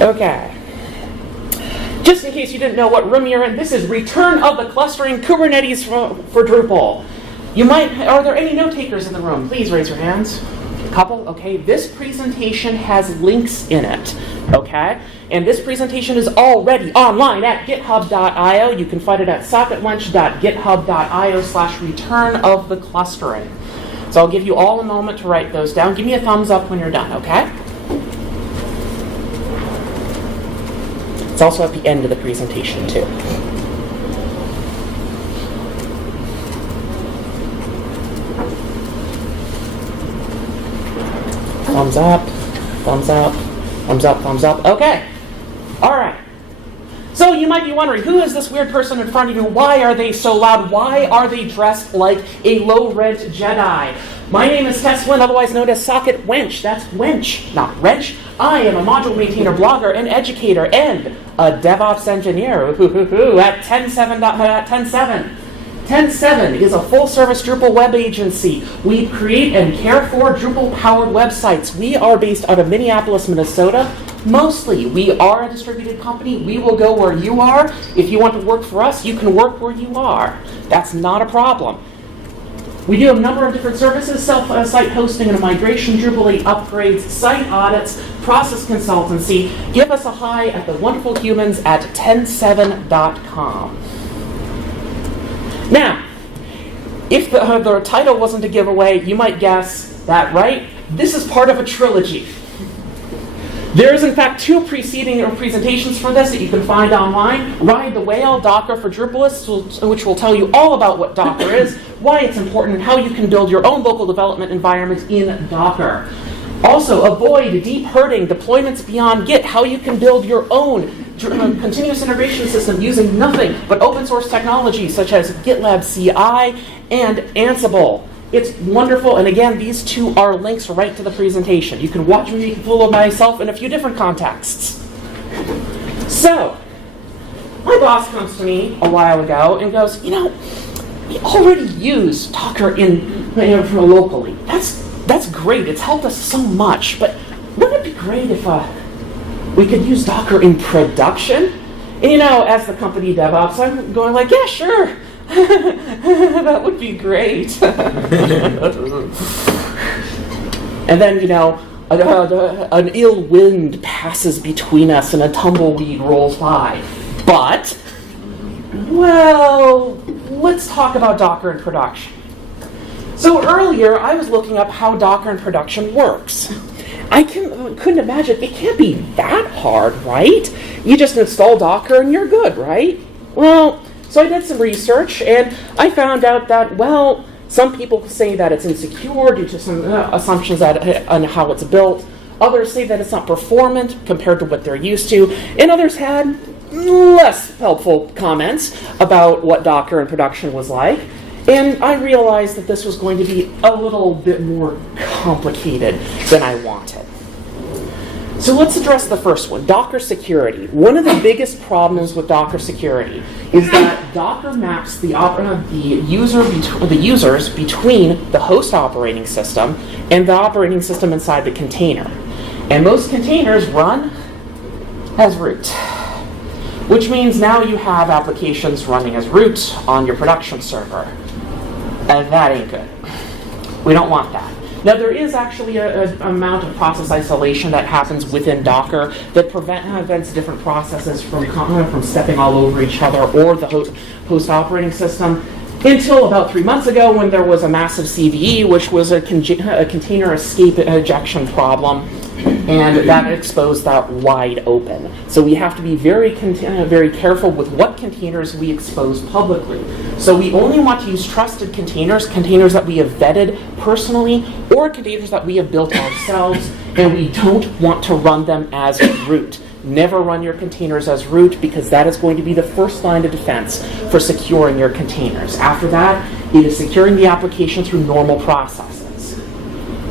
Okay. Just in case you didn't know what room you're in, this is Return of the Clustering Kubernetes for Drupal. Are there any note takers in the room? Please raise your hands. A couple? Okay. This presentation has links in it. Okay? And this presentation is already online at github.io. You can find it at socketwench.digitalocean/return of the clustering. So I'll give you all a moment to write those down. Give me a thumbs up when you're done, okay? It's also at the end of the presentation, too. Thumbs up, thumbs up, thumbs up, thumbs up. Okay. All right. So you might be wondering, who is this weird person in front of you? Why are they so loud? Why are they dressed like a low-rent Jedi? My name is Tess Flynn, otherwise known as Socket Wench. That's wench, not wrench. I am a module maintainer, blogger, and educator, and a DevOps engineer. At 10.7. 10.7 is a full-service Drupal web agency. We create and care for Drupal-powered websites. We are based out of Minneapolis, Minnesota. Mostly, we are a distributed company. We will go where you are. If you want to work for us, you can work where you are. That's not a problem. We do a number of different services: site hosting and migration, Drupal 8 upgrades, site audits, process consultancy. Give us a hi at the wonderful humans at 10.7.com. Now, if the title wasn't a giveaway, you might guess that, right? This is part of a trilogy. There is, in fact, 2 preceding presentations for this that you can find online. Ride the Whale, Docker for Drupalists, which will tell you all about what Docker is, why it's important, and how you can build your own local development environment in Docker. Also, Avoid Deep Herding, Deployments Beyond Git, how you can build your own continuous integration system using nothing but open source technology such as GitLab CI and Ansible. It's wonderful, and again, these 2 are links right to the presentation. You can watch me make a fool of myself in a few different contexts. So, my boss comes to me a while ago and goes, we already use Docker locally. That's great. It's helped us so much, but wouldn't it be great if we could use Docker in production? And as the company DevOps, I'm going like, yeah, sure. That would be great. And then, an ill wind passes between us and a tumbleweed rolls by. But, well, let's talk about Docker in production. So earlier, I was looking up how Docker in production works. I couldn't imagine, it can't be that hard, right? You just install Docker and you're good, right? Well, so I did some research, and I found out that, well, some people say that it's insecure due to some assumptions on how it's built. Others say that it's not performant compared to what they're used to. And others had less helpful comments about what Docker in production was like. And I realized that this was going to be a little bit more complicated than I wanted. So let's address the first one, Docker security. One of the biggest problems with Docker security is that Docker maps the users between the host operating system and the operating system inside the container. And most containers run as root, which means now you have applications running as root on your production server. And that ain't good. We don't want that. Now, there is actually an amount of process isolation that happens within Docker that prevents different processes from stepping all over each other or the host operating system until about 3 months ago when there was a massive CVE, which was a container escape ejection problem, and that exposed that wide open. So we have to be very careful with what containers we expose publicly. So we only want to use trusted containers that we have vetted personally, or containers that we have built ourselves, and we don't want to run them as root. Never run your containers as root, because that is going to be the first line of defense for securing your containers. After that, it is securing the application through normal processes.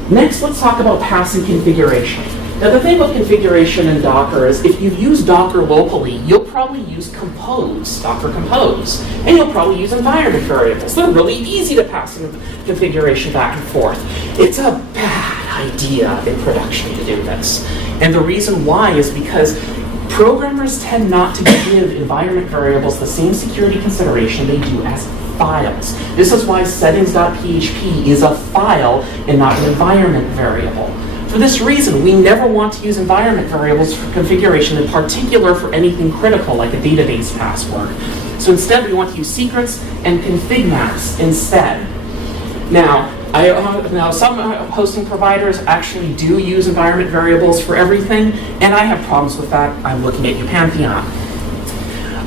Next, let's talk about passing configuration. Now, the thing with configuration in Docker is if you use Docker locally, you'll probably use Compose, Docker Compose, and you'll probably use environment variables. They're really easy to pass in configuration back and forth. It's a bad idea in production to do this. And the reason why is because programmers tend not to give environment variables the same security consideration they do as files. This is why settings.php is a file and not an environment variable. For this reason, we never want to use environment variables for configuration, in particular for anything critical like a database password. So instead, we want to use secrets and ConfigMaps instead. Now, some hosting providers actually do use environment variables for everything, and I have problems with that. I'm looking at you, Pantheon.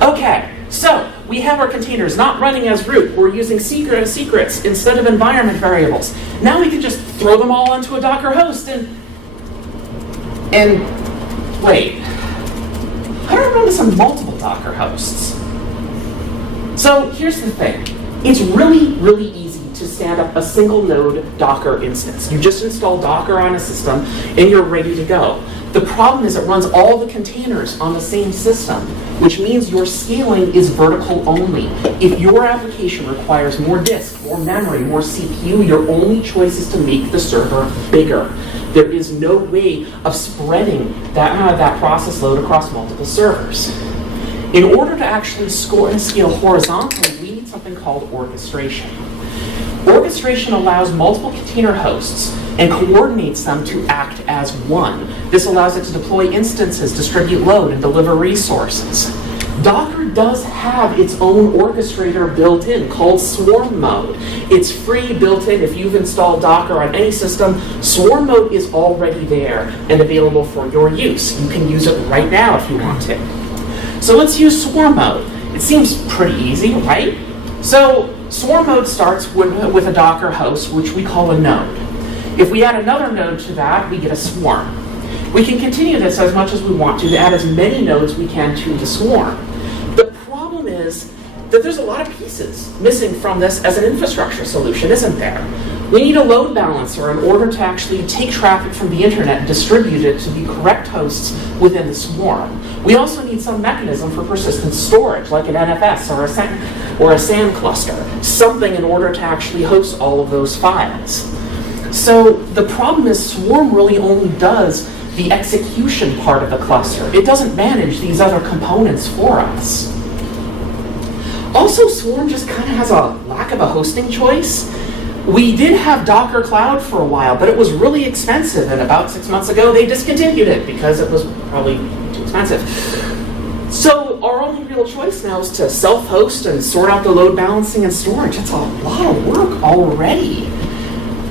Okay, so we have our containers not running as root. We're using secrets instead of environment variables. Now we can just throw them all onto a Docker host and wait. How do I run this on multiple Docker hosts? So here's the thing. It's really, really easy to stand up a single node Docker instance. You just install Docker on a system and you're ready to go. The problem is it runs all the containers on the same system, which means your scaling is vertical only. If your application requires more disk, more memory, more CPU, your only choice is to make the server bigger. There is no way of spreading that process load across multiple servers. In order to actually scale horizontally, we need something called orchestration. Orchestration allows multiple container hosts and coordinates them to act as one. This allows it to deploy instances, distribute load, and deliver resources. Docker does have its own orchestrator built in called Swarm Mode. It's free, built in. If you've installed Docker on any system, Swarm Mode is already there and available for your use. You can use it right now if you want to. So let's use Swarm Mode. It seems pretty easy, right? So Swarm Mode starts with a Docker host, which we call a node. If we add another node to that, we get a swarm. We can continue this as much as we want to add as many nodes we can to the swarm. The problem is that there's a lot of pieces missing from this as an infrastructure solution, isn't there? We need a load balancer in order to actually take traffic from the internet and distribute it to the correct hosts within the swarm. We also need some mechanism for persistent storage, like an NFS or a SAN cluster, something in order to actually host all of those files. So the problem is Swarm really only does the execution part of the cluster. It doesn't manage these other components for us. Also, Swarm just kind of has a lack of a hosting choice. We did have Docker Cloud for a while, but it was really expensive, and about 6 months ago they discontinued it because it was probably too expensive. So our only real choice now is to self-host and sort out the load balancing and storage. It's a lot of work already.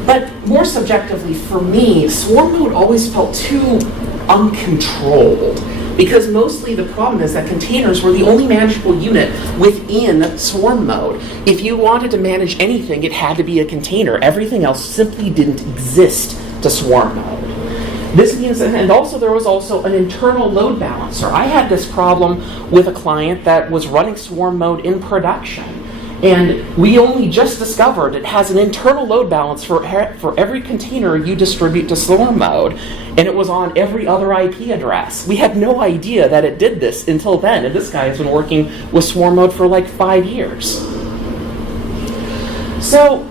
But more subjectively for me, Swarm Mode always felt too uncontrolled, because mostly the problem is that containers were the only manageable unit within Swarm Mode. If you wanted to manage anything, it had to be a container. Everything else simply didn't exist to Swarm Mode. This means, and also there was also an internal load balancer. I had this problem with a client that was running Swarm Mode in production. And we only just discovered it has an internal load balance for every container you distribute to Swarm Mode, and it was on every other IP address. We had no idea that it did this until then, and this guy has been working with Swarm Mode for like 5 years. So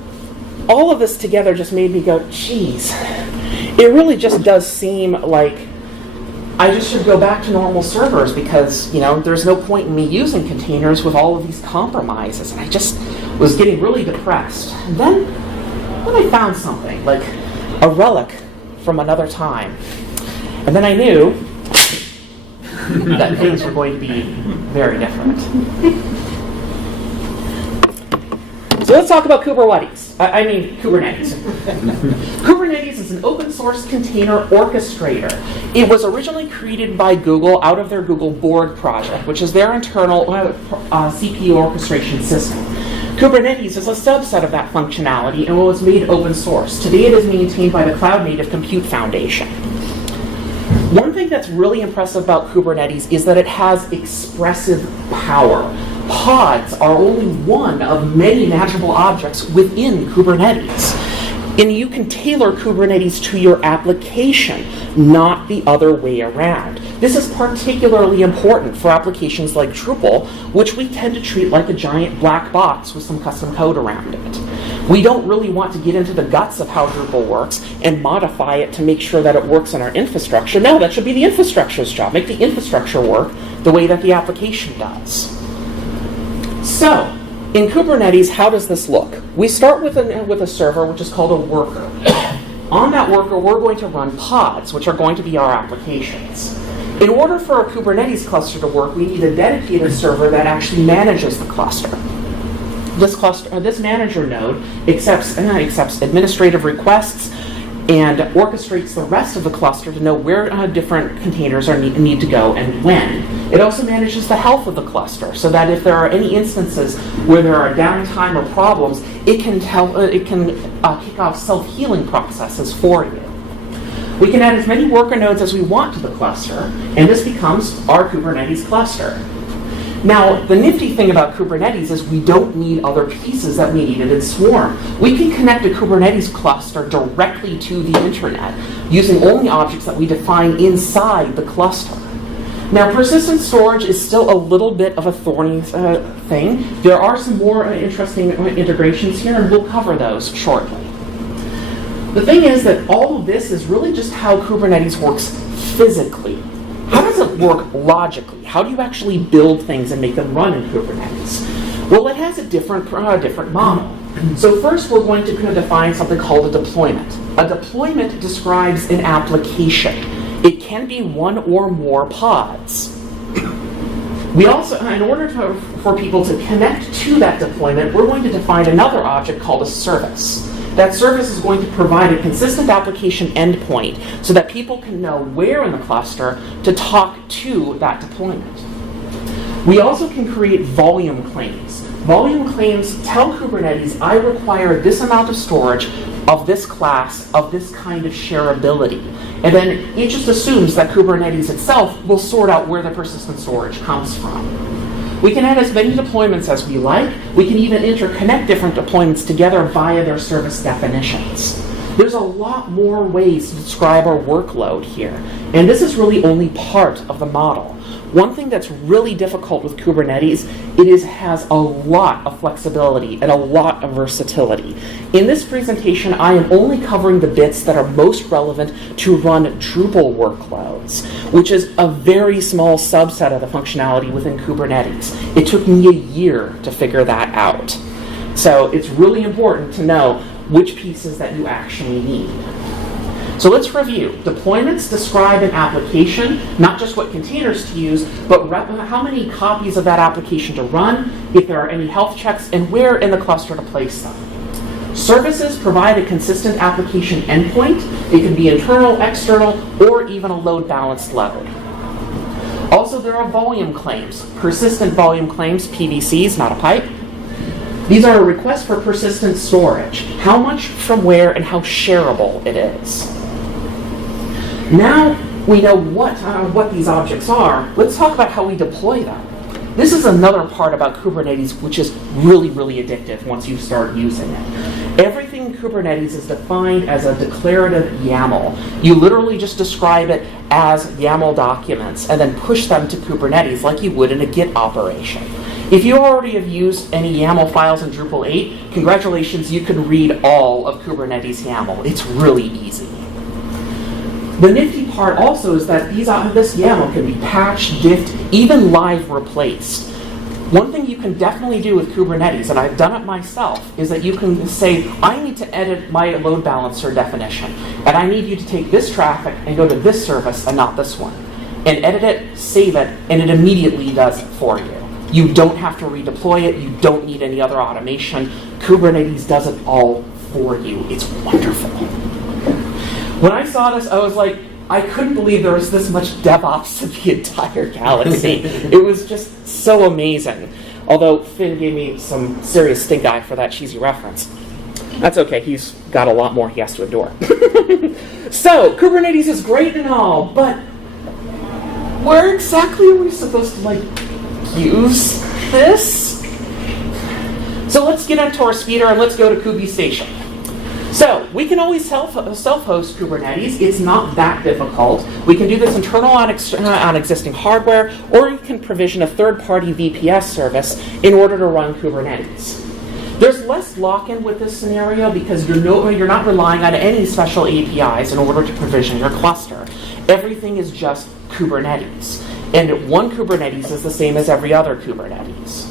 all of this together just made me go, geez, it really just does seem like I just should go back to normal servers, because, there's no point in me using containers with all of these compromises. And I just was getting really depressed. And then I found something, like a relic from another time. And then I knew that things were going to be very different. So let's talk about Kubernetes. Kubernetes is an open source container orchestrator. It was originally created by Google out of their Google Borg project, which is their internal CPU orchestration system. Kubernetes is a subset of that functionality and was made open source. Today it is maintained by the Cloud Native Compute Foundation. One thing that's really impressive about Kubernetes is that it has expressive power. Pods are only one of many manageable objects within Kubernetes. And you can tailor Kubernetes to your application, not the other way around. This is particularly important for applications like Drupal, which we tend to treat like a giant black box with some custom code around it. We don't really want to get into the guts of how Drupal works and modify it to make sure that it works in our infrastructure. No, that should be the infrastructure's job. Make the infrastructure work the way that the application does. So, in Kubernetes, how does this look? We start with a server, which is called a worker. On that worker, we're going to run pods, which are going to be our applications. In order for a Kubernetes cluster to work, we need a dedicated server that actually manages the cluster. This manager node accepts administrative requests and orchestrates the rest of the cluster to know where different containers need to go and when. It also manages the health of the cluster, so that if there are any instances where there are downtime or problems, it can kick off self-healing processes for you. We can add as many worker nodes as we want to the cluster, and this becomes our Kubernetes cluster. Now, the nifty thing about Kubernetes is we don't need other pieces that we needed in Swarm. We can connect a Kubernetes cluster directly to the internet using only objects that we define inside the cluster. Now, persistent storage is still a little bit of a thorny thing. There are some more interesting integrations here, and we'll cover those shortly. The thing is that all of this is really just how Kubernetes works physically. How does it work logically? How do you actually build things and make them run in Kubernetes? Well, it has a different model. So first, we're going to define something called a deployment. A deployment describes an application. It can be one or more pods. We also, in order for people to connect to that deployment, we're going to define another object called a service. That service is going to provide a consistent application endpoint so that people can know where in the cluster to talk to that deployment. We also can create volume claims. Volume claims tell Kubernetes, I require this amount of storage of this class, of this kind of shareability. And then it just assumes that Kubernetes itself will sort out where the persistent storage comes from. We can add as many deployments as we like. We can even interconnect different deployments together via their service definitions. There's a lot more ways to describe our workload here, and this is really only part of the model. One thing that's really difficult with Kubernetes, it has a lot of flexibility and a lot of versatility. In this presentation, I am only covering the bits that are most relevant to run Drupal workloads, which is a very small subset of the functionality within Kubernetes. It took me a year to figure that out. So it's really important to know which pieces that you actually need. So let's review. Deployments describe an application, not just what containers to use, but how many copies of that application to run, if there are any health checks, and where in the cluster to place them. Services provide a consistent application endpoint. It can be internal, external, or even a load-balanced load. Also, there are volume claims. Persistent volume claims, PVCs, not a pipe. These are a request for persistent storage. How much, from where, and how shareable it is. Now we know what these objects are, let's talk about how we deploy them. This is another part about Kubernetes which is really, really addictive once you start using it. Everything in Kubernetes is defined as a declarative YAML. You literally just describe it as YAML documents and then push them to Kubernetes like you would in a Git operation. If you already have used any YAML files in Drupal 8, congratulations, you can read all of Kubernetes YAML. It's really easy. The nifty part also is that this YAML can be patched, diffed, even live replaced. One thing you can definitely do with Kubernetes, and I've done it myself, is that you can say, I need to edit my load balancer definition, and I need you to take this traffic and go to this service and not this one. And edit it, save it, and it immediately does it for you. You don't have to redeploy it. You don't need any other automation. Kubernetes does it all for you. It's wonderful. When I saw this, I was like, I couldn't believe there was this much DevOps of the entire galaxy. It was just so amazing. Although Finn gave me some serious stink eye for that cheesy reference. That's okay. He's got a lot more he has to endure. So, Kubernetes is great and all, but where exactly are we supposed to, use this? So let's get into our speeder and let's go to KUBE Station. So we can always self-host Kubernetes. It's not that difficult. We can do this internal on existing hardware, or you can provision a third-party VPS service in order to run Kubernetes. There's less lock-in with this scenario because you're not relying on any special APIs in order to provision your cluster. Everything is just Kubernetes. And one Kubernetes is the same as every other Kubernetes.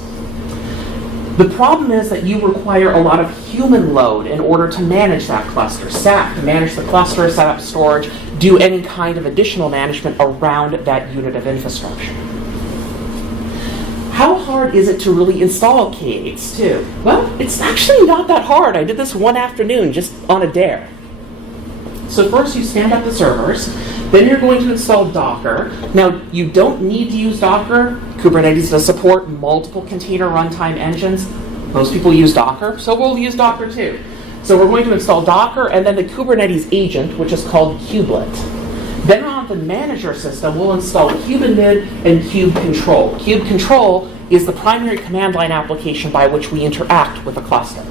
The problem is that you require a lot of human load in order to manage that cluster. Staff to manage the cluster, set up storage, do any kind of additional management around that unit of infrastructure. How hard is it to really install K8s2? Well, it's actually not that hard. I did this one afternoon just on a dare. So first you stand up the servers, then you're going to install Docker. Now, you don't need to use Docker. Kubernetes does support multiple container runtime engines. Most people use Docker, so we'll use Docker too. So we're going to install Docker and then the Kubernetes agent, which is called kubelet. Then on the manager system, we'll install kube-init and kube-control. Kube-control is the primary command line application by which we interact with the cluster.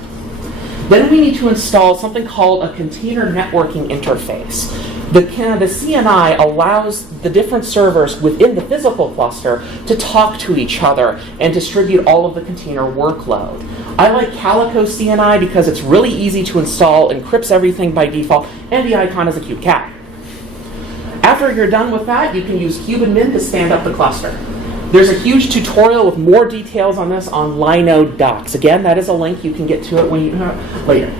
Then we need to install something called a container networking interface. The CNI allows the different servers within the physical cluster to talk to each other and distribute all of the container workload. I like Calico CNI because it's really easy to install, encrypts everything by default, and the icon is a cute cat. After you're done with that, you can use kube-admin to stand up the cluster. There's a huge tutorial with more details on this on Linode docs. Again, that is a link. You can get to it when you, later.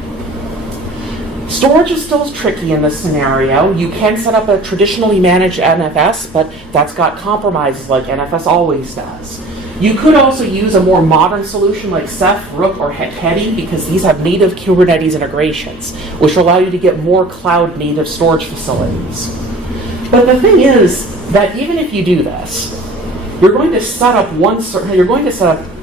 Storage is still tricky in this scenario. You can set up a traditionally managed NFS, but that's got compromises like NFS always does. You could also use a more modern solution like Ceph, Rook, or Hetty because these have native Kubernetes integrations, which allow you to get more cloud-native storage facilities. But the thing is that even if you do this, you're going to set up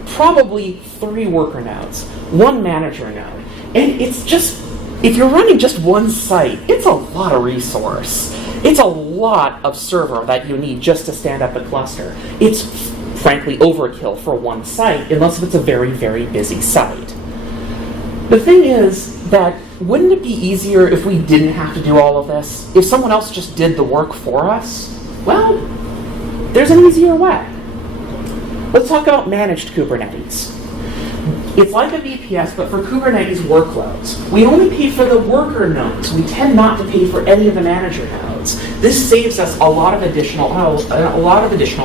probably 3 worker nodes, 1 manager node, and it's just, if you're running just one site, it's a lot of resource. It's a lot of server that you need just to stand up the cluster. It's frankly overkill for one site, unless it's a very, very busy site. The thing is that wouldn't it be easier if we didn't have to do all of this? If someone else just did the work for us? Well, there's an easier way. Let's talk about managed Kubernetes. It's like a VPS, but for Kubernetes workloads. We only pay for the worker nodes. We tend not to pay for any of the manager nodes. This saves us a lot of additional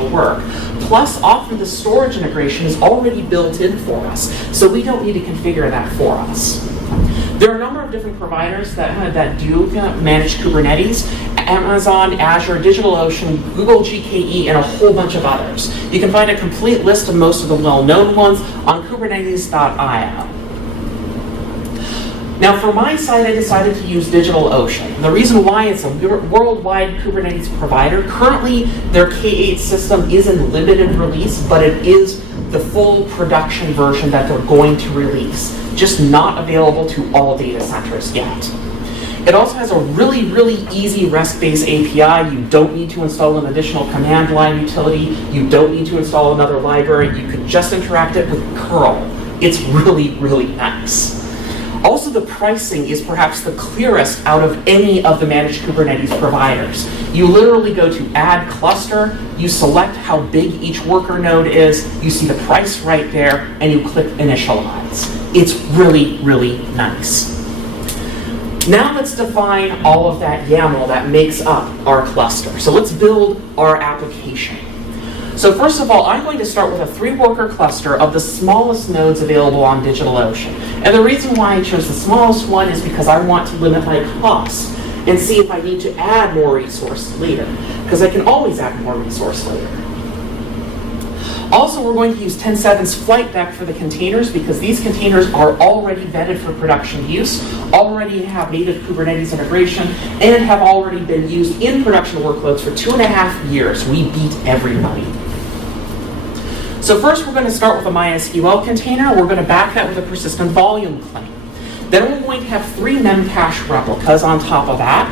work. Plus, often the storage integration is already built in for us, so we don't need to configure that for us. There are a number of different providers that do manage Kubernetes: Amazon, Azure, DigitalOcean, Google GKE, and a whole bunch of others. You can find a complete list of most of the well-known ones on kubernetes.io. Now, for my site, I decided to use DigitalOcean. The reason why it's a worldwide Kubernetes provider, currently their K8 system is in limited release, but it is the full production version that they're going to release, just not available to all data centers yet. It also has a really, really easy REST-based API. You don't need to install an additional command line utility. You don't need to install another library. You can just interact it with curl. It's really, really nice. Also, the pricing is perhaps the clearest out of any of the managed Kubernetes providers. You literally go to Add Cluster, you select how big each worker node is, you see the price right there, and you click Initialize. It's really, really nice. Now let's define all of that YAML that makes up our cluster. So let's build our application. So first of all, I'm going to start with a 3-worker cluster of the smallest nodes available on DigitalOcean. And the reason why I chose the smallest one is because I want to limit my costs and see if I need to add more resource later, because I can always add more resource later. Also, we're going to use 10.7's flight deck for the containers because these containers are already vetted for production use, already have native Kubernetes integration, and have already been used in production workloads for 2.5 years. We beat everybody. So first, we're going to start with a MySQL container. We're going to back that with a persistent volume claim. Then we're going to have 3 Memcache replicas on top of that.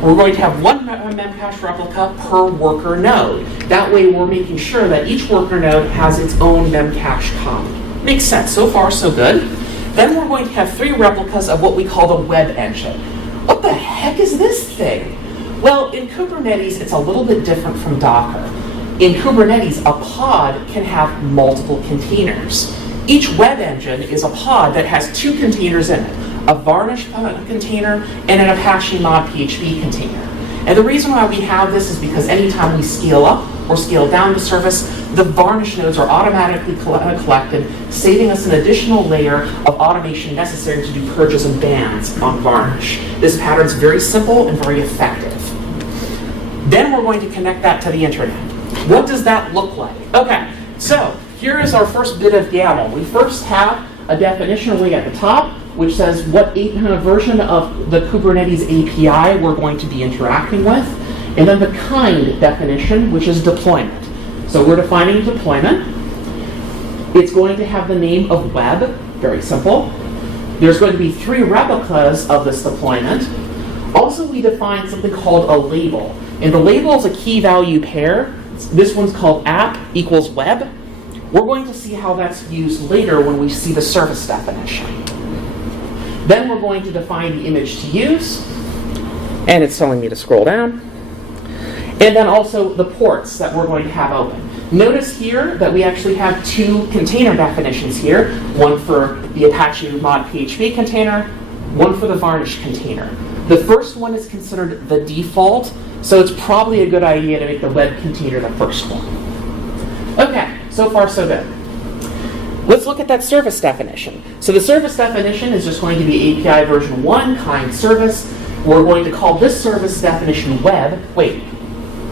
We're going to have 1 Memcache replica per worker node. That way, we're making sure that each worker node has its own Memcache copy. Makes sense. So far, so good. Then we're going to have 3 replicas of what we call the web engine. What the heck is this thing? Well, in Kubernetes, it's a little bit different from Docker. In Kubernetes, a pod can have multiple containers. Each web engine is a pod that has two containers in it, a Varnish container and an Apache mod PHP container. And the reason why we have this is because anytime we scale up or scale down the service, the Varnish nodes are automatically collected, saving us an additional layer of automation necessary to do purges and bans on Varnish. This pattern is very simple and very effective. Then we're going to connect that to the internet. What does that look like? Okay, so here is our first bit of YAML. We first have a definition way at the top, which says what version of the Kubernetes API we're going to be interacting with, and then the kind definition, which is deployment. So we're defining deployment. It's going to have the name of web, very simple. There's going to be 3 replicas of this deployment. Also, we define something called a label. And the label is a key value pair. This one's called app equals web. We're going to see how that's used later when we see the service definition. Then we're going to define the image to use. And it's telling me to scroll down. And then also the ports that we're going to have open. Notice here that we actually have 2 container definitions here. One for the Apache mod PHP container, one for the Varnish container. The first one is considered the default, so it's probably a good idea to make the web container the first one. Okay, so far so good. Let's look at that service definition. So the service definition is just going to be API version 1, kind service. We're going to call this service definition web. Wait,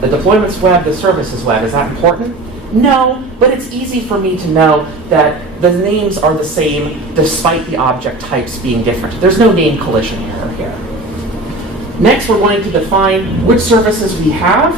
the deployment's web, the service is web. Is that important? No, but it's easy for me to know that the names are the same despite the object types being different. There's no name collision error here. Next, we're going to define which services we have,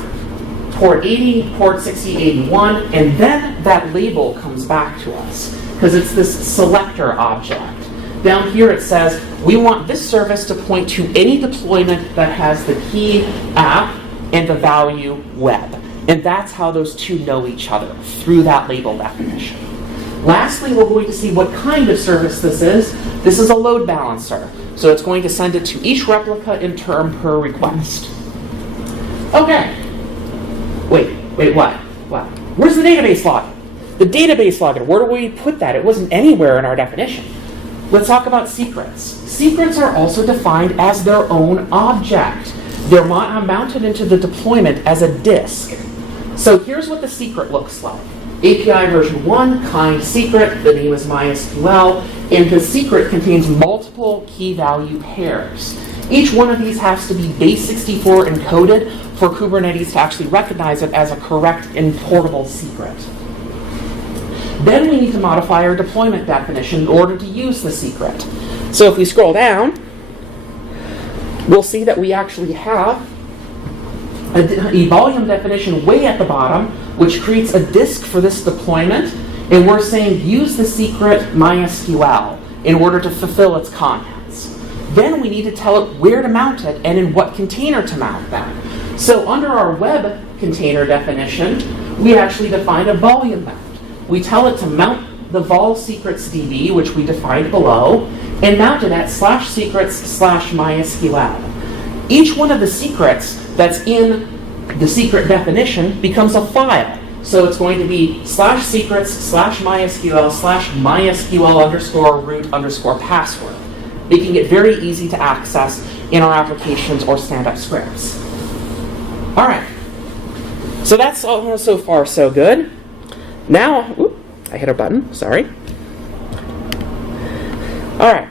port 80, port 6081, and then that label comes back to us because it's this selector object. Down here it says we want this service to point to any deployment that has the key app and the value web. And that's how those two know each other, through that label definition. Lastly, we're going to see what kind of service this is. This is a load balancer. So it's going to send it to each replica in turn per request. Okay. Wait, what? Where's the database login? The database login, where do we put that? It wasn't anywhere in our definition. Let's talk about secrets. Secrets are also defined as their own object. They're mounted into the deployment as a disk. So here's what the secret looks like. API version 1, kind secret, the name is MySQL, and the secret contains multiple key value pairs. Each one of these has to be base 64 encoded for Kubernetes to actually recognize it as a correct and portable secret. Then we need to modify our deployment definition in order to use the secret. So if we scroll down, we'll see that we actually have a volume definition way at the bottom, which creates a disk for this deployment, and we're saying use the secret MySQL in order to fulfill its contents. Then we need to tell it where to mount it and in what container to mount that. So under our web container definition, we actually define a volume mount. We tell it to mount the vol secrets DB, which we defined below, and mount it at /secrets/MySQL. Each one of the secrets that's in the secret definition becomes a file. So it's going to be /secrets/MySQL/MySQL_root_password, making it very easy to access in our applications or stand-up scripts. All right. So that's all so far so good. Now, I hit a button, sorry. All right.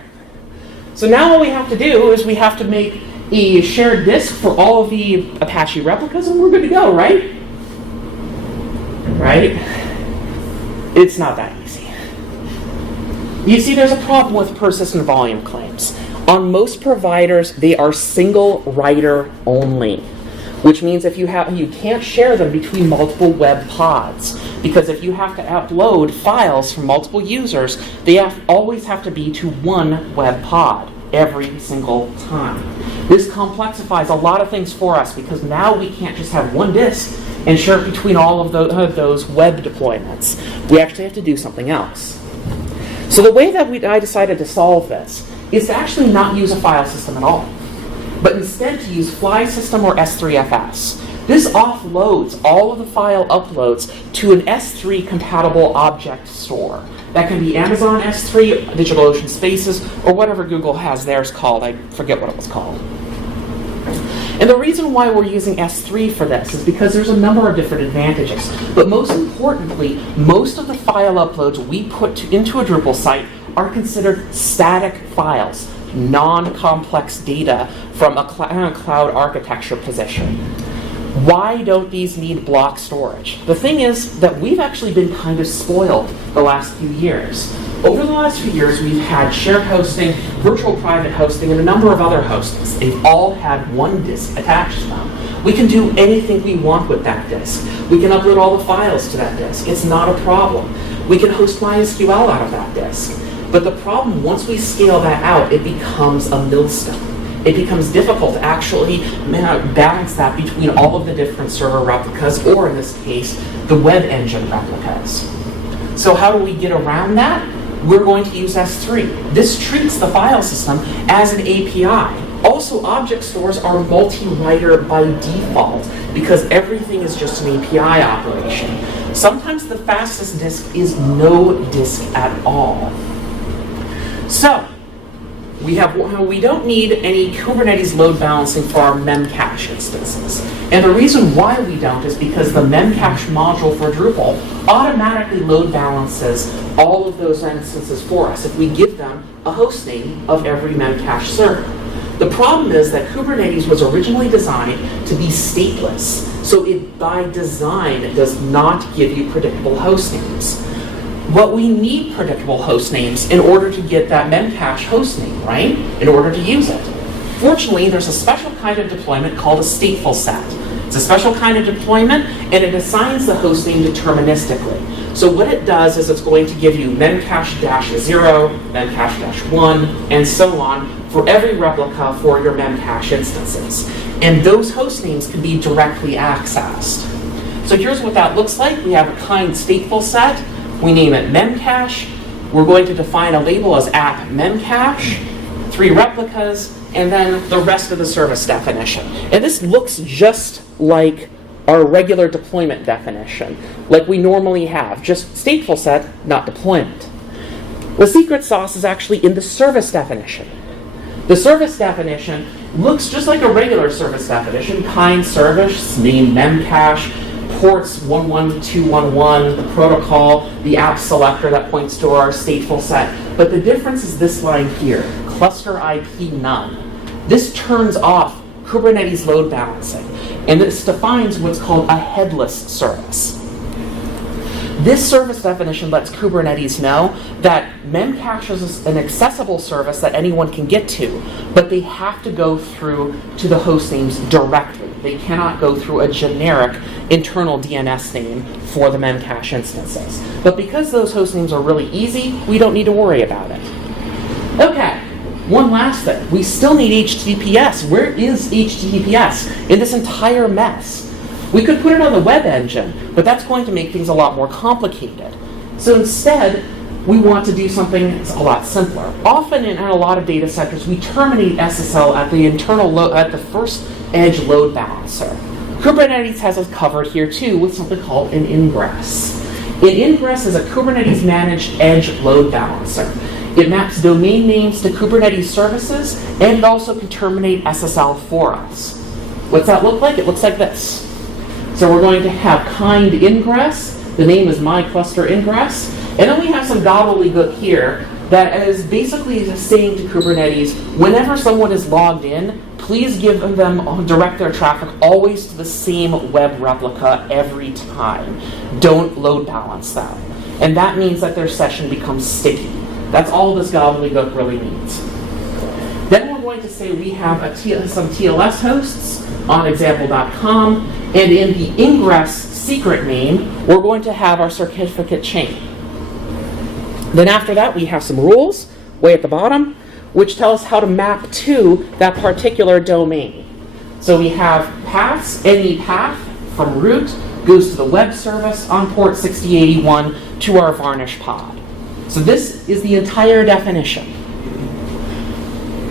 So now what we have to do is we have to make a shared disk for all of the Apache replicas, and we're good to go, right? Right? It's not that easy. You see, there's a problem with persistent volume claims. On most providers, they are single writer only, which means if you can't share them between multiple web pods, because if you have to upload files from multiple users, they always have to be to one web pod every single time. This complexifies a lot of things for us because now we can't just have one disk and share it between all of those web deployments. We actually have to do something else. So the way that I decided to solve this is to actually not use a file system at all, but instead to use Fly System or S3FS. This offloads all of the file uploads to an S3 compatible object store. That can be Amazon S3, DigitalOcean Spaces, or whatever Google has theirs called. I forget what it was called. And the reason why we're using S3 for this is because there's a number of different advantages. But most importantly, most of the file uploads we put into a Drupal site are considered static files, non-complex data from a cloud architecture position. Why don't these need block storage? The thing is that we've actually been kind of spoiled the last few years. Over the last few years, we've had shared hosting, virtual private hosting, and a number of other hostings. They've all had one disk attached to them. We can do anything we want with that disk. We can upload all the files to that disk. It's not a problem. We can host MySQL out of that disk. But the problem, once we scale that out, it becomes a millstone. It becomes difficult to actually balance that between all of the different server replicas, or in this case, the web engine replicas. So how do we get around that? We're going to use S3. This treats the file system as an API. Also, object stores are multi-writer by default because everything is just an API operation. Sometimes the fastest disk is no disk at all. So, we don't need any Kubernetes load balancing for our memcache instances. And the reason why we don't is because the memcache module for Drupal automatically load balances all of those instances for us if we give them a host name of every memcache server. The problem is that Kubernetes was originally designed to be stateless, so it by design does not give you predictable host names. But we need predictable host names in order to get that memcache host name, right? In order to use it. Fortunately, there's a special kind of deployment called a stateful set. It's a special kind of deployment, and it assigns the host name deterministically. So what it does is it's going to give you memcache-0, memcache-1, and so on for every replica for your memcache instances. And those host names can be directly accessed. So here's what that looks like. We have a kind stateful set. We name it memcache. We're going to define a label as app memcache, 3 replicas, and then the rest of the service definition. And this looks just like our regular deployment definition, like we normally have, just stateful set, not deployment. The secret sauce is actually in the service definition. The service definition looks just like a regular service definition, kind service, name memcache, ports 11211, the protocol, the app selector that points to our stateful set. But the difference is this line here, cluster IP none. This turns off Kubernetes load balancing, and this defines what's called a headless service. This service definition lets Kubernetes know that memcache is an accessible service that anyone can get to, but they have to go through to the host names directly. They cannot go through a generic internal DNS name for the memcache instances. But because those host names are really easy, we don't need to worry about it. Okay, one last thing. We still need HTTPS. Where is HTTPS in this entire mess? We could put it on the web engine, but that's going to make things a lot more complicated. So instead, we want to do something a lot simpler. Often in a lot of data centers, we terminate SSL at the at the first edge load balancer. Kubernetes has us covered here too with something called an ingress. An ingress is a Kubernetes managed edge load balancer. It maps domain names to Kubernetes services, and it also can terminate SSL for us. What's that look like? It looks like this. So we're going to have kind ingress. The name is my cluster ingress. And then we have some gobbledygook here that is basically saying to Kubernetes, whenever someone is logged in, please give them, direct their traffic always to the same web replica every time. Don't load balance them. And that means that their session becomes sticky. That's all this gobbledygook really means. Then we're going to say we have some TLS hosts on example.com, and in the ingress secret name, we're going to have our certificate chain. Then after that, we have some rules way at the bottom, which tell us how to map to that particular domain. So we have paths. Any path from root goes to the web service on port 6081 to our varnish pod. So this is the entire definition.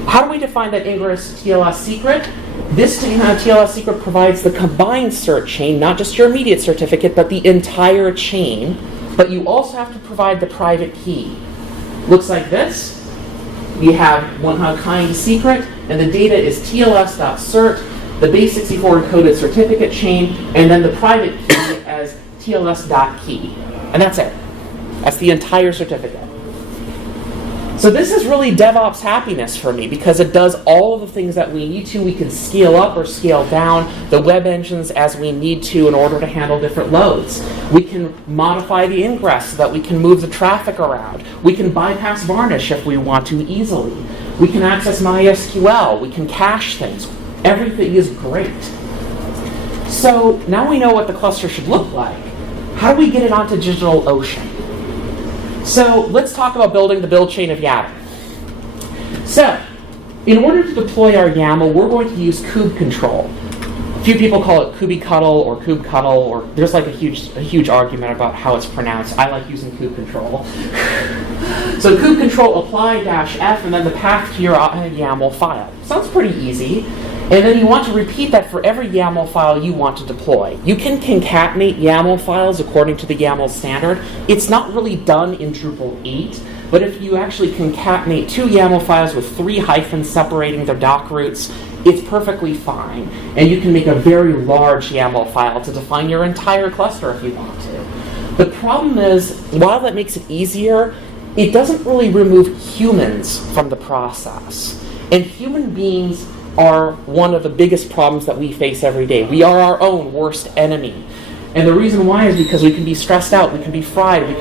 How do we define that ingress TLS secret? This TLS secret provides the combined cert chain, not just your immediate certificate, but the entire chain But you also have to provide the private key. Looks like this. We have one kind secret, and the data is tls.cert, the base64 encoded certificate chain, and then the private key as tls.key. And that's it. That's the entire certificate. So this is really DevOps happiness for me because it does all of the things that we need to. We can scale up or scale down the web engines as we need to in order to handle different loads. We can modify the ingress so that we can move the traffic around. We can bypass varnish if we want to easily. We can access MySQL. We can cache things. Everything is great. So now we know what the cluster should look like. How do we get it onto DigitalOcean? So let's talk about building the build chain of YAML. So in order to deploy our YAML, we're going to use kube control. A few people call it kubectl or kubectl, or there's like a huge argument about how it's pronounced. I like using kube control. So kube control apply -f and then the path to your YAML file. Sounds pretty easy. And then you want to repeat that for every YAML file you want to deploy. You can concatenate YAML files according to the YAML standard. It's not really done in Drupal 8, but if you actually concatenate 2 YAML files with 3 hyphens separating their doc roots, it's perfectly fine. And you can make a very large YAML file to define your entire cluster if you want to. The problem is, while that makes it easier, it doesn't really remove humans from the process. And human beings are one of the biggest problems that we face every day. We are our own worst enemy. And the reason why is because we can be stressed out, we can be fried, we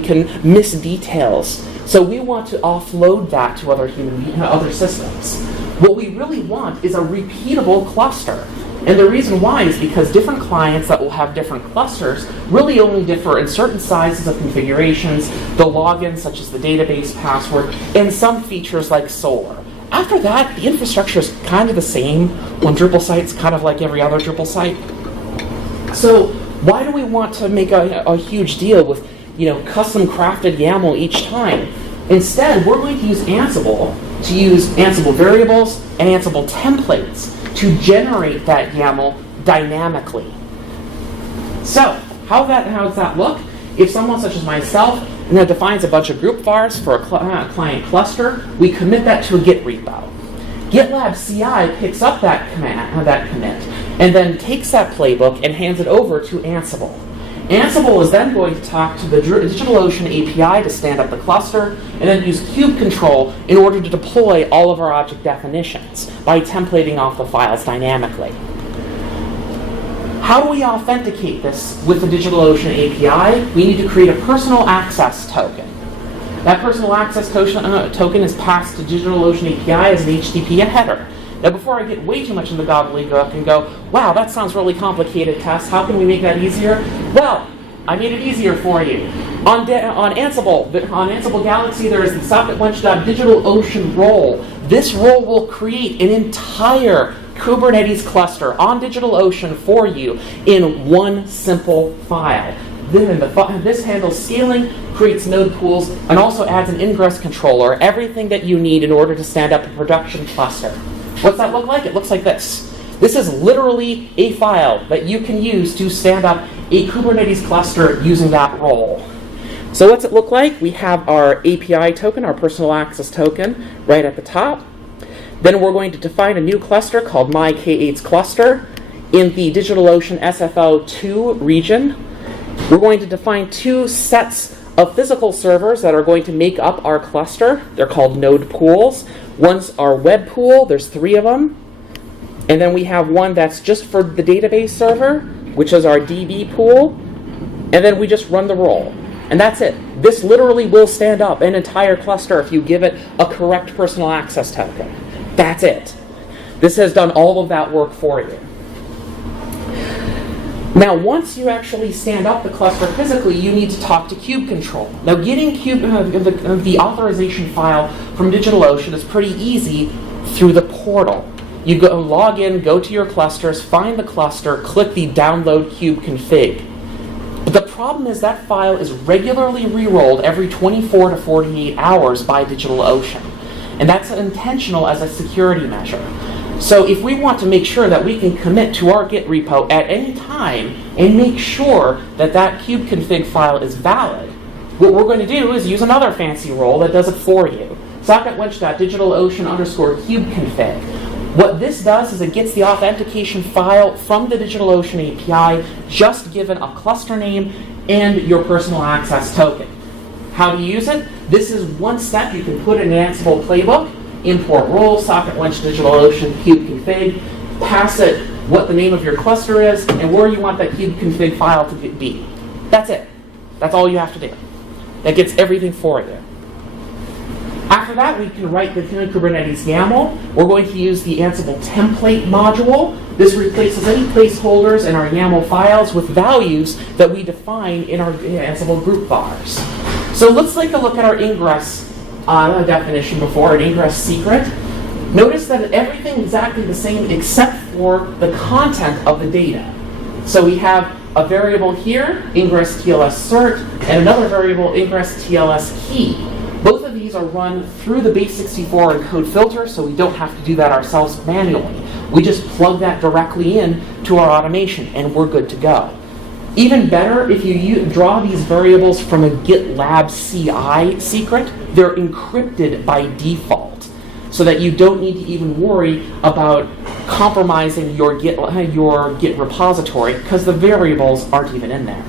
can miss details. So we want to offload that to other systems. What we really want is a repeatable cluster. And the reason why is because different clients that will have different clusters really only differ in certain sizes of configurations, the login such as the database password, and some features like Solar. After that, the infrastructure is kind of the same. One Drupal site's kind of like every other Drupal site. So why do we want to make a huge deal with custom crafted YAML each time? Instead, we're going to use Ansible to use Ansible variables and Ansible templates to generate that YAML dynamically. So how does that look? If someone such as myself defines a bunch of group vars for a client cluster, we commit that to a Git repo. GitLab CI picks up that commit, and then takes that playbook and hands it over to Ansible. Ansible is then going to talk to the DigitalOcean API to stand up the cluster, and then use kube control in order to deploy all of our object definitions by templating off the files dynamically. How do we authenticate this with the DigitalOcean API? We need to create a personal access token. That personal access token is passed to DigitalOcean API as an HTTP header. Now, before I get way too much into the gobbledygook and go, wow, that sounds really complicated, Tess. How can we make that easier? Well, I made it easier for you. On Ansible Galaxy, there is the socketwench.digitalocean role. This role will create an entire Kubernetes cluster on DigitalOcean for you in one simple file. This handles scaling, creates node pools, and also adds an ingress controller, everything that you need in order to stand up a production cluster. What's that look like? It looks like this. This is literally a file that you can use to stand up a Kubernetes cluster using that role. So what's it look like? We have our API token, our personal access token, right at the top. Then we're going to define a new cluster called myK8cluster in the DigitalOcean SFO2 region. We're going to define 2 sets of physical servers that are going to make up our cluster. They're called node pools. One's our web pool. There's 3 of them. And then we have one that's just for the database server, which is our DB pool. And then we just run the role. And that's it. This literally will stand up an entire cluster if you give it a correct personal access token. That's it. This has done all of that work for you. Now, once you actually stand up the cluster physically, you need to talk to kube control. Now, getting the authorization file from DigitalOcean is pretty easy through the portal. You log in, go to your clusters, find the cluster, click the download kube config. But the problem is that file is regularly re-rolled every 24 to 48 hours by DigitalOcean. And that's intentional as a security measure. So if we want to make sure that we can commit to our Git repo at any time and make sure that that kubeconfig file is valid, what we're going to do is use another fancy role that does it for you. socketwench.digitalocean _kubeconfig. What this does is it gets the authentication file from the DigitalOcean API, just given a cluster name and your personal access token. How do you use it? This is one step you can put in an Ansible playbook. Import role, socketwench.digitalocean kubeconfig, pass it what the name of your cluster is and where you want that kubeconfig file to be. That's it. That's all you have to do. That gets everything for you. After that, we can write the Kubernetes YAML. We're going to use the Ansible template module. This replaces any placeholders in our YAML files with values that we define in our Ansible group vars. So let's take a look at our ingress definition before, an ingress secret. Notice that everything is exactly the same except for the content of the data. So we have a variable here, ingress TLS cert, and another variable, ingress TLS key. Both of these are run through the base64 encode filter, so we don't have to do that ourselves manually. We just plug that directly in to our automation, and we're good to go. Even better, if you draw these variables from a GitLab CI secret, they're encrypted by default, so that you don't need to even worry about compromising your Git repository, because the variables aren't even in there.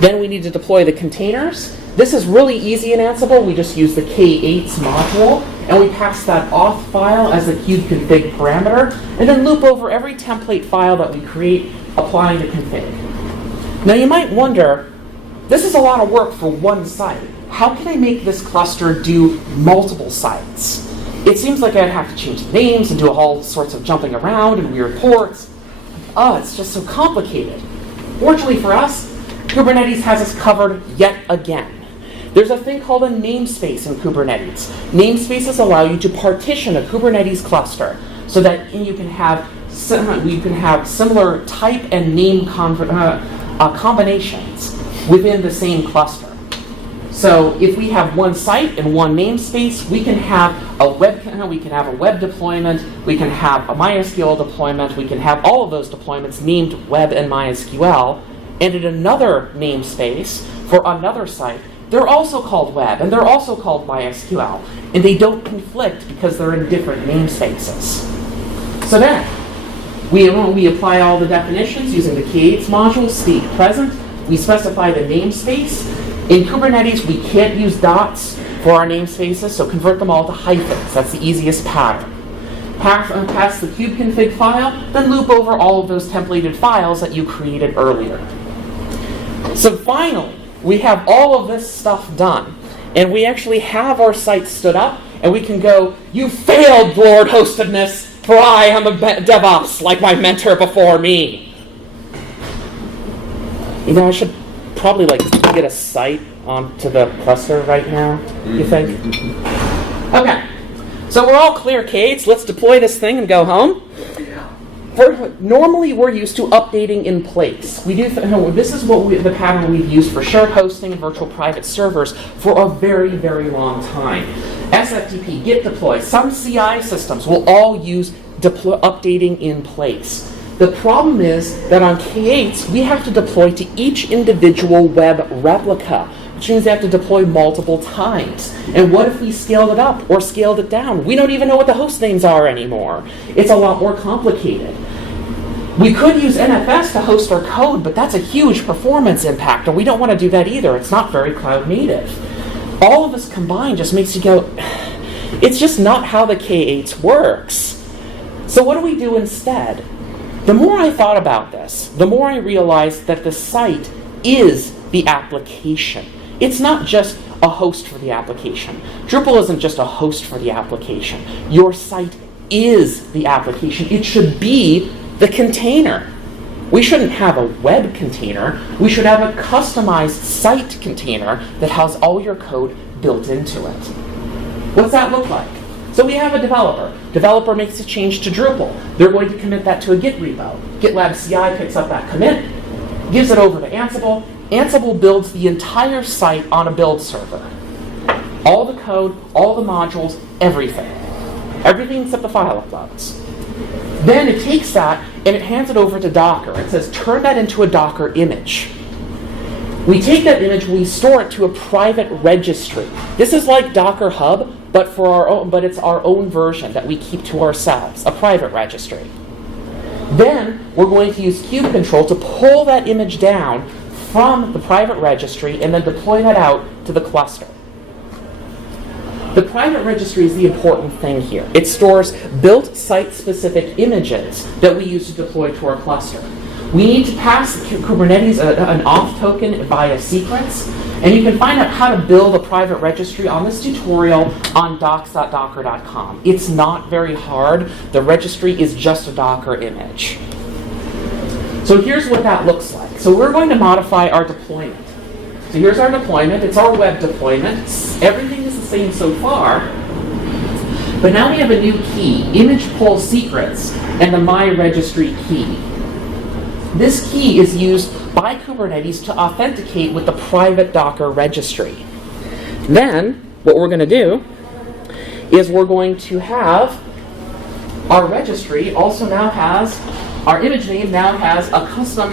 Then we need to deploy the containers. This is really easy in Ansible. We just use the K8s module, and we pass that auth file as a kubeconfig parameter, and then loop over every template file that we create, applying the config. Now you might wonder, this is a lot of work for one site. How can I make this cluster do multiple sites? It seems like I'd have to change the names and do all sorts of jumping around and weird ports. Oh, it's just so complicated. Fortunately for us, Kubernetes has us covered yet again. There's a thing called a namespace in Kubernetes. Namespaces allow you to partition a Kubernetes cluster so that you can have similar type and name combinations within the same cluster. So if we have one site and one namespace, we can have a web deployment, we can have a MySQL deployment, we can have all of those deployments named web and MySQL, and in another namespace for another site, they're also called web and they're also called MySQL, and they don't conflict because they're in different namespaces. So then, we apply all the definitions using the K8s module, state present. We specify the namespace. In Kubernetes, we can't use dots for our namespaces, so convert them all to hyphens. That's the easiest pattern. Pass the kubeconfig file, then loop over all of those templated files that you created earlier. So finally, we have all of this stuff done, and we actually have our site stood up, and we can go, "You failed, Lord Hostedness, for I am a DevOps like my mentor before me." You know, I should probably get a site onto the cluster right now, you think? Okay, so we're all clear, Kates. Let's deploy this thing and go home. Normally, we're used to updating in place. This is the pattern we've used for shared hosting and virtual private servers for a very, very long time. SFTP, Git deploy, some CI systems will all use updating in place. The problem is that on K8s, we have to deploy to each individual web replica, which means they have to deploy multiple times. And what if we scaled it up or scaled it down? We don't even know what the host names are anymore. It's a lot more complicated. We could use NFS to host our code, but that's a huge performance impact, and we don't want to do that either. It's not very cloud native. All of this combined just makes you go, it's just not how the K8s works. So what do we do instead? The more I thought about this, the more I realized that the site is the application. It's not just a host for the application. Drupal isn't just a host for the application. Your site is the application. It should be the container. We shouldn't have a web container. We should have a customized site container that has all your code built into it. What's that look like? So we have a developer. Developer makes a change to Drupal. They're going to commit that to a Git repo. GitLab CI picks up that commit, gives it over to Ansible. Ansible builds the entire site on a build server. All the code, all the modules, everything. Everything except the file uploads. Then it takes that and it hands it over to Docker. It says, turn that into a Docker image. We take that image, we store it to a private registry. This is like Docker Hub, but it's our own version that we keep to ourselves, a private registry. Then we're going to use kube control to pull that image down from the private registry and then deploy that out to the cluster. The private registry is the important thing here. It stores built site-specific images that we use to deploy to our cluster. We need to pass Kubernetes an auth token via secrets, and you can find out how to build a private registry on this tutorial on docs.docker.com. It's not very hard. The registry is just a Docker image. So here's what that looks like. So we're going to modify our deployment. So here's our deployment. It's our web deployment. Everything is the same so far. But now we have a new key, image pull secrets, and the my registry key. This key is used by Kubernetes to authenticate with the private Docker registry. Then, what we're going to do is we're going to have our registry also now has, our image name now has a custom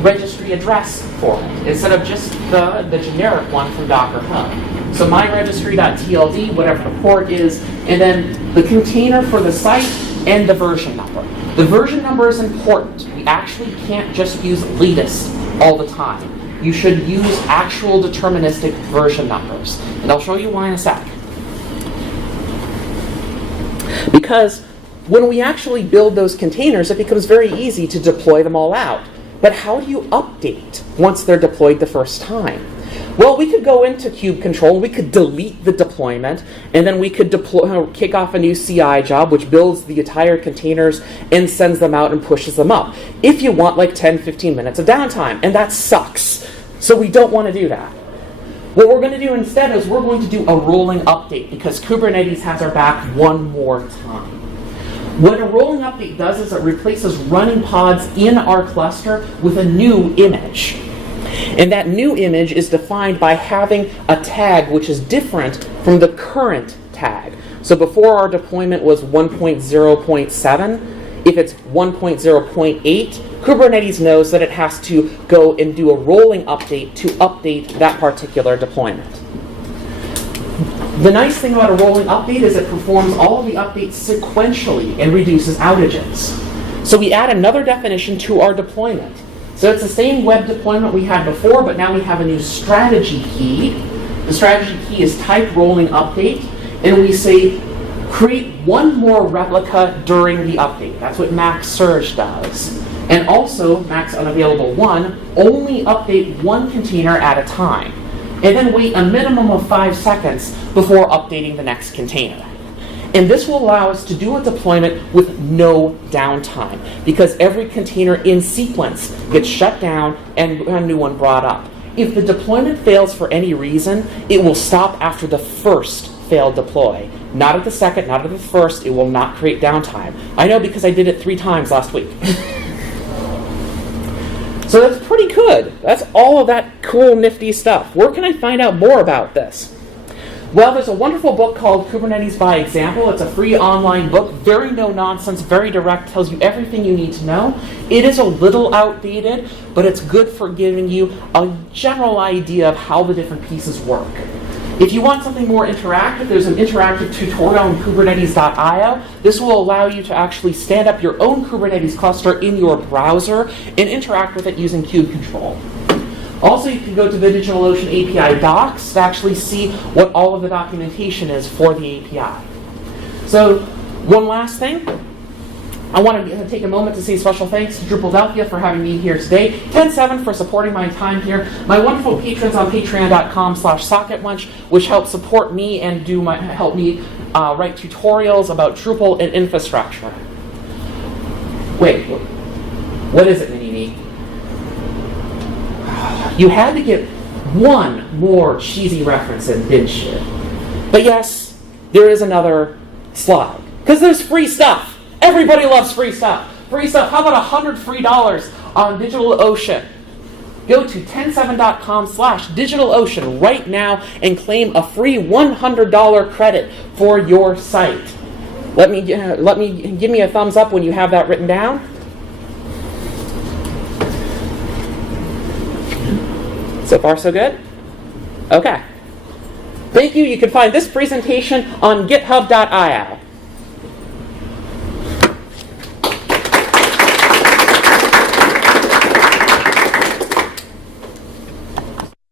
registry address for it, instead of just the generic one from Docker Hub. So myregistry.tld, whatever the port is, and then the container for the site and the version number. The version number is important. We actually can't just use latest all the time. You should use actual deterministic version numbers. And I'll show you why in a sec. Because when we actually build those containers, it becomes very easy to deploy them all out. But how do you update once they're deployed the first time? Well, we could go into kube control, we could delete the deployment, and then we could kick off a new CI job, which builds the entire containers and sends them out and pushes them up. If you want like 10, 15 minutes of downtime, and that sucks. So we don't want to do that. What we're going to do instead is we're going to do a rolling update, because Kubernetes has our back one more time. What a rolling update does is it replaces running pods in our cluster with a new image. And that new image is defined by having a tag which is different from the current tag. So before our deployment was 1.0.7, if it's 1.0.8, Kubernetes knows that it has to go and do a rolling update to update that particular deployment. The nice thing about a rolling update is it performs all of the updates sequentially and reduces outages. So we add another definition to our deployment. So it's the same web deployment we had before, but now we have a new strategy key. The strategy key is type rolling update, and we say create one more replica during the update. That's what max surge does. And also, max unavailable 1, only update one container at a time. And then wait a minimum of 5 seconds before updating the next container. And this will allow us to do a deployment with no downtime, because every container in sequence gets shut down and a new one brought up. If the deployment fails for any reason, it will stop after the first failed deploy. Not at the second, not at the first. It will not create downtime. I know because I did it 3 times last week. So that's pretty good. That's all of that cool, nifty stuff. Where can I find out more about this? Well, there's a wonderful book called Kubernetes by Example. It's a free online book, very no-nonsense, very direct, tells you everything you need to know. It is a little outdated, but it's good for giving you a general idea of how the different pieces work. If you want something more interactive, there's an interactive tutorial on kubernetes.io. This will allow you to actually stand up your own Kubernetes cluster in your browser and interact with it using kube control. Also, you can go to the DigitalOcean API docs to actually see what all of the documentation is for the API. So, one last thing. I want to take a moment to say special thanks to Drupaldelphia for having me here today. 10-7 for supporting my time here. My wonderful patrons on patreon.com/socketwench, which help support me and help me write tutorials about Drupal and infrastructure. Wait, what is it, Mini-Me? You had to get one more cheesy reference in, didn't you? But yes, there is another slide. Because there's free stuff. Everybody loves free stuff. Free stuff. How about $100 free on DigitalOcean? Go to 10.7.com/DigitalOcean right now and claim a free $100 credit for your site. Let me give me a thumbs up when you have that written down. So far, so good? Okay. Thank you. You can find this presentation on github.io.